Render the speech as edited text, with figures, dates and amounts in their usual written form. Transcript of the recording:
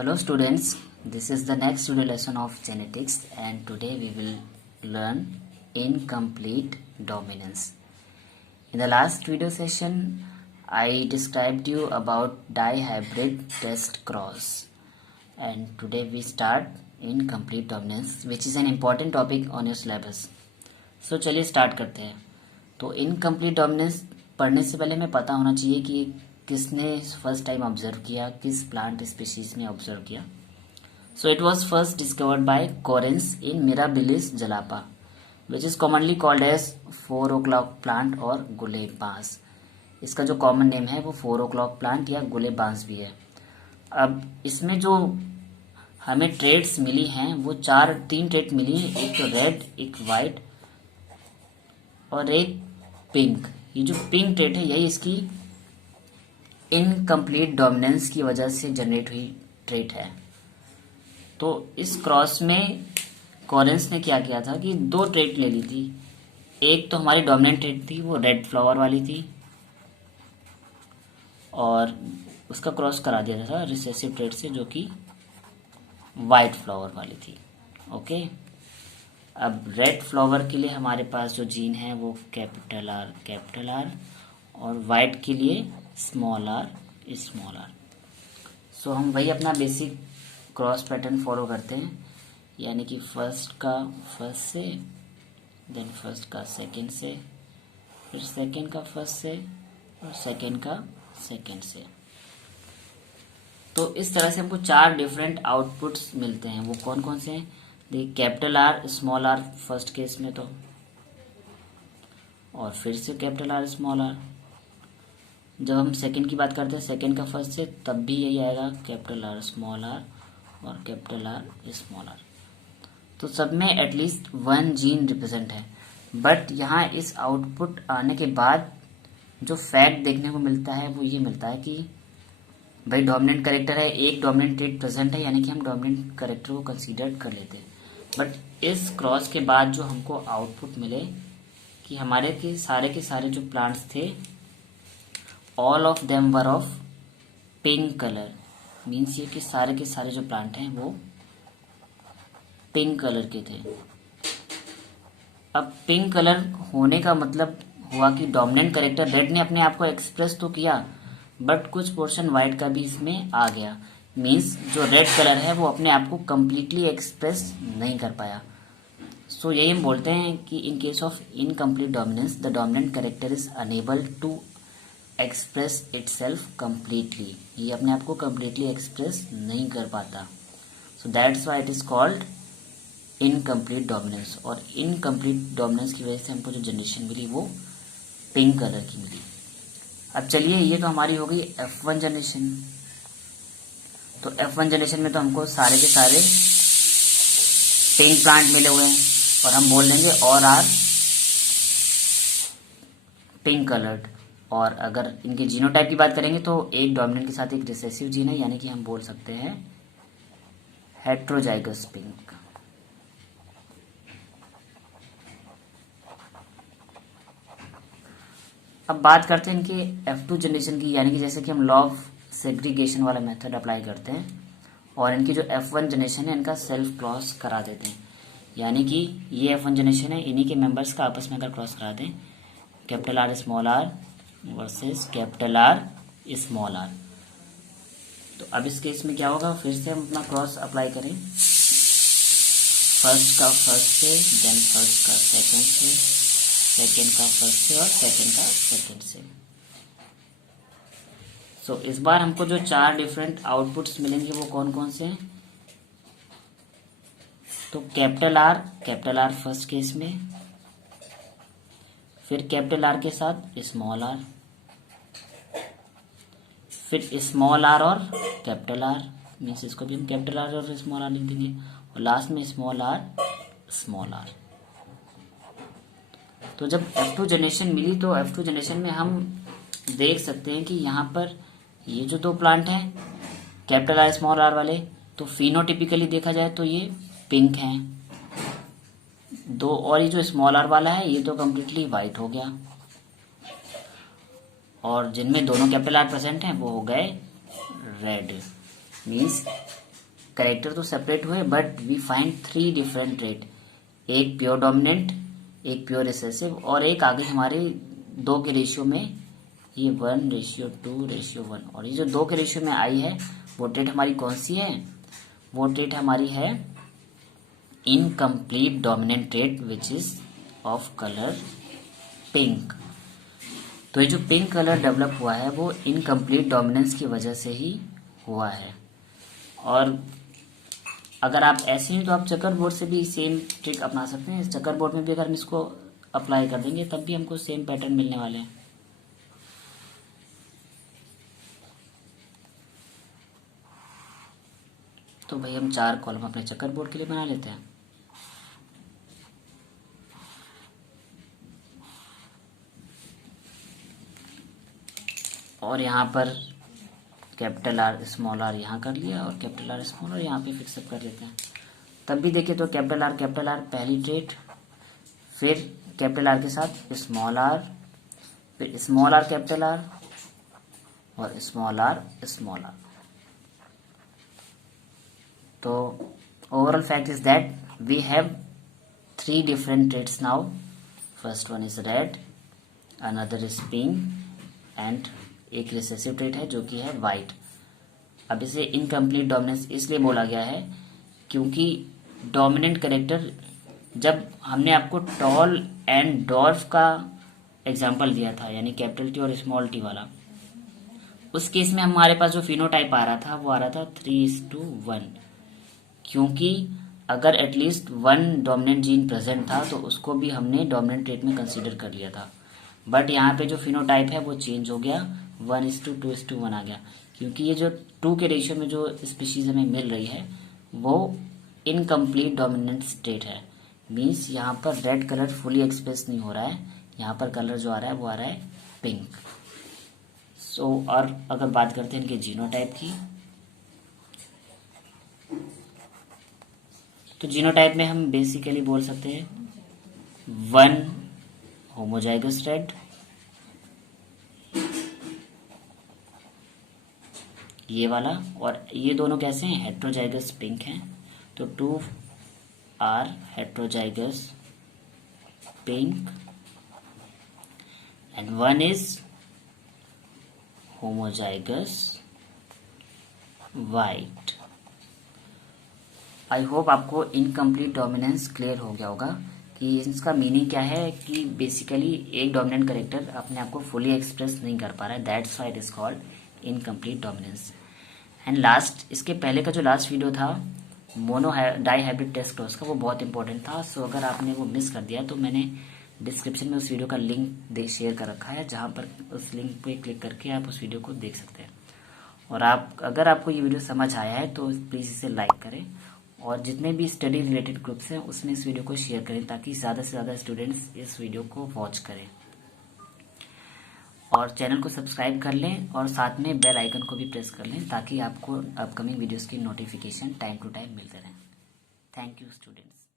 Hello students, this is the next video lesson of genetics and today we will learn incomplete dominance. In the last video session, I described you about dihybrid test cross and today we start incomplete dominance which is an important topic on your syllabus. So चलिए start करते हैं. तो incomplete dominance पढ़ने से पहले हमें पता होना चाहिए कि किसने फर्स्ट टाइम ऑब्जर्व किया, किस प्लांट स्पीशीज ने ऑब्जर्व किया. So it was first discovered by Correns in Mirabilis jalapa which is commonly called as 4 o'clock plant और गुलेबांस. इसका जो कॉमन नेम है वो 4 o'clock प्लांट या गुलेबांस भी है. अब इसमें जो हमें ट्रेड्स मिली हैं वो तीन ट्रेड मिली हैं, एक तो रेड, एक वाइट और एक पिंक. ये जो पिंक ट्रेड है यही इसकी इनकम्प्लीट डोमिनेंस की वजह से जनरेट हुई ट्रेट है. तो इस क्रॉस में कॉरेंस ने क्या किया था कि दो ट्रेट ले ली थी. एक तो हमारी डोमिनेंट ट्रेट थी वो रेड फ्लावर वाली थी और उसका क्रॉस करा दिया था रिसेसिव ट्रेट से जो कि वाइट फ्लावर वाली थी. ओके, अब रेड फ्लावर के लिए हमारे पास जो जीन है वो कैपिटल आर और वाइट के लिए स्मॉल आर. सो हम वही अपना बेसिक क्रॉस पैटर्न फॉलो करते हैं, यानी कि फर्स्ट का फर्स्ट से, देन फर्स्ट का सेकंड से, फिर सेकंड का फर्स्ट से और सेकंड का सेकंड से. तो इस तरह से हमको 4 डिफरेंट आउटपुट्स मिलते हैं. वो कौन कौन से हैं? देखिए, capital R small R first case में, तो और फिर से कैपिटल आर स्मॉल आर. जब हम सेकंड की बात करते हैं सेकंड का फर्स्ट से, तब भी यही आएगा कैपिटल आर स्मॉल आर और कैपिटल आर स्मॉल आर. तो सब में एटलीस्ट 1 जीन रिप्रेजेंट है. बट यहाँ इस आउटपुट आने के बाद जो फैक्ट देखने को मिलता है वो ये मिलता है कि भाई डोमिनेंट कैरेक्टर है, एक डोमिनेंट ट्रेट प्रेजेंट है, यानी कि हम डोमिनेंट कैरेक्टर को कंसीडर कर लेते हैं. बट इस क्रॉस के बाद जो हमको आउटपुट मिले कि हमारे के सारे जो प्लांट्स थे all of them were of pink colour. Means ये कि सारे के सारे जो प्लांट हैं वो पिंक कलर के थे. अब पिंक कलर होने का मतलब हुआ कि डोमिनेंट कैरेक्टर रेड ने अपने आप को एक्सप्रेस तो किया बट कुछ पोर्शन वाइट का भी इसमें आ गया. मीन्स जो रेड कलर है वो अपने आप को कम्प्लीटली एक्सप्रेस नहीं कर पाया. सो यही हम बोलते हैं कि in case of incomplete dominance the dominant character is unable to express itself completely. ये अपने आप को कम्प्लीटली एक्सप्रेस नहीं कर पाता. So that's why it is called incomplete dominance. और इनकम्प्लीट डोमिनेंस की वजह से हमको जो जनरेशन मिली वो पिंक कलर की मिली. अब चलिए, ये तो हमारी हो गई F1 जनरेशन. तो F1 जनरेशन में तो हमको सारे के सारे पिंक प्लांट मिले हुए हैं और हम बोल लेंगे और आर पिंक कलर्ड. और अगर इनके जीनोटाइप की बात करेंगे तो एक डोमिनेंट के साथ एक रिसेसिव जीन है, यानी कि हम बोल सकते हैं हेट्रोजाइगस पिंक. अब बात करते हैं इनके F2 जनरेशन की, यानी कि जैसे कि हम लॉ ऑफ सेग्रीगेशन वाला मेथड अप्लाई करते हैं और इनकी जो F1 जनरेशन है इनका सेल्फ क्रॉस करा देते हैं. यानी कि ये F1 जनरेशन है, इन्हीं के मेंबर्स का आपस में अगर क्रॉस करा दें, capital R small R versus capital R small R. तो अब इस केस में क्या होगा, फिर से हम अपना क्रॉस अप्लाई करें. फर्स्ट का फर्स्ट से, देन फर्स्ट का सेकंड से, सेकंड का फर्स्ट से और सेकंड का सेकंड से. सो इस बार हमको जो 4 डिफरेंट आउटपुट्स मिलेंगे वो कौन कौन से हैं? तो कैपिटल आर फर्स्ट केस में, फिर कैपिटल आर के साथ स्मॉल आर, फिर स्मॉल आर और कैपिटल आर. मीन्स इसको भी हम कैपिटल आर और स्मॉल आर लिख देंगे और लास्ट में स्मॉल आर. तो जब F2 जनरेशन मिली तो F2 जनरेशन में हम देख सकते हैं कि यहाँ पर ये जो 2 प्लांट हैं कैपिटल आर स्मॉल आर वाले, तो फिनोटिपिकली देखा जाए तो ये पिंक हैं 2, और ये जो स्मॉल आर वाला है ये तो कम्प्लीटली वाइट हो गया. और जिनमें दोनों कैपिटल आर प्रेजेंट हैं वो हो गए रेड. मीन्स कैरेक्टर तो सेपरेट हुए but we find 3 different trait, एक प्योर डोमिनेंट, एक प्योर रिसेसिव और एक आगे हमारे 2 के रेशियो में, ये 1:2:1, और ये जो 2 के रेशियो में आई है वो ट्रेट हमारी कौन सी है, वो ट्रेट हमारी है incomplete dominant trait which is of colour pink. तो ये जो पिंक कलर डेवलप हुआ है वो इनकम्प्लीट डोमिनेंस की वजह से ही हुआ है। और अगर आप ऐसे ही तो आप चेकर बोर्ड से भी सेम ट्रिक अपना सकते हैं। चेकर बोर्ड में भी अगर हम इसको अप्लाई कर देंगे तब भी हमको सेम पैटर्न मिलने वाले हैं। तो भाई हम 4 कॉलम अपने चेकर बोर्ड के लिए बना लेते हैं। और यहाँ पर कैपिटल आर स्मॉल आर यहाँ कर लिया और कैपिटल आर स्मॉल आर यहाँ पे फिक्सअप कर लेते हैं। तब भी देखिए तो कैपिटल आर पहली ट्रेट, फिर कैपिटल आर के साथ स्मॉल आर, फिर स्मॉल आर कैपिटल आर और स्मॉल आर स्मॉल आर। तो overall fact is that we have 3 different traits now. First one is red, another is pink and एक recessive trait है जो कि है वाइट। अब इसे इनकम्प्लीट डोमिनेंस इसलिए बोला गया है क्योंकि डोमिनेंट कैरेक्टर, जब हमने आपको टॉल एंड डॉर्फ का एग्जांपल दिया था यानी कैपिटल टी और स्मॉल टी वाला, उस केस में हमारे पास जो फिनोटाइप आ रहा था वो आ रहा था 3:1, क्योंकि अगर एटलीस्ट 1 डोमिनेंट जीन प्रेजेंट था तो उसको भी हमने डोमिनेंट ट्रेट में कंसीडर कर लिया था। बट यहाँ पे जो फिनोटाइप है वो चेंज हो गया, 1:2:1 आ गया, क्योंकि ये जो 2 के रेशियो में जो स्पीशीज हमें मिल रही है वो इनकम्प्लीट डोमिनेंट स्टेट है। मीन्स यहाँ पर रेड कलर फुली एक्सप्रेस नहीं हो रहा है, यहाँ पर कलर जो आ रहा है वो आ रहा है पिंक। और अगर बात करते हैं इनके जीनोटाइप की, तो जीनोटाइप में हम बेसिकली बोल सकते हैं 1 होमोजाइगस रेड, ये वाला, और ये दोनों कैसे हैं, हेट्रोजाइगस पिंक हैं। तो 2 are heterozygous pink and 1 is homozygous white. I hope आपको इनकम्प्लीट डोमिनेंस क्लियर हो गया होगा कि इसका मीनिंग क्या है, कि बेसिकली एक डोमिनेंट कैरेक्टर अपने आप को फुली एक्सप्रेस नहीं कर पा रहा है, that's why it is called incomplete dominance. And last, इसके पहले का जो लास्ट वीडियो था mono dihybrid test cross का, वो बहुत इंपॉर्टेंट था। सो अगर आपने वो मिस कर दिया तो मैंने डिस्क्रिप्शन में उस वीडियो का लिंक शेयर कर रखा है, जहाँ पर उस लिंक पे क्लिक करके आप उस वीडियो को देख सकते हैं। और अगर आपको ये वीडियो समझ आया है तो प्लीज़ इसे लाइक करें, और जितने भी स्टडी रिलेटेड ग्रुप्स हैं उसमें इस वीडियो को शेयर करें ताकि ज़्यादा से ज़्यादा स्टूडेंट्स इस वीडियो को वॉच करें। और चैनल को सब्सक्राइब कर लें और साथ में बेल आइकन को भी प्रेस कर लें ताकि आपको अपकमिंग वीडियोस की नोटिफिकेशन टाइम टू टाइम मिलते रहें। Thank you students.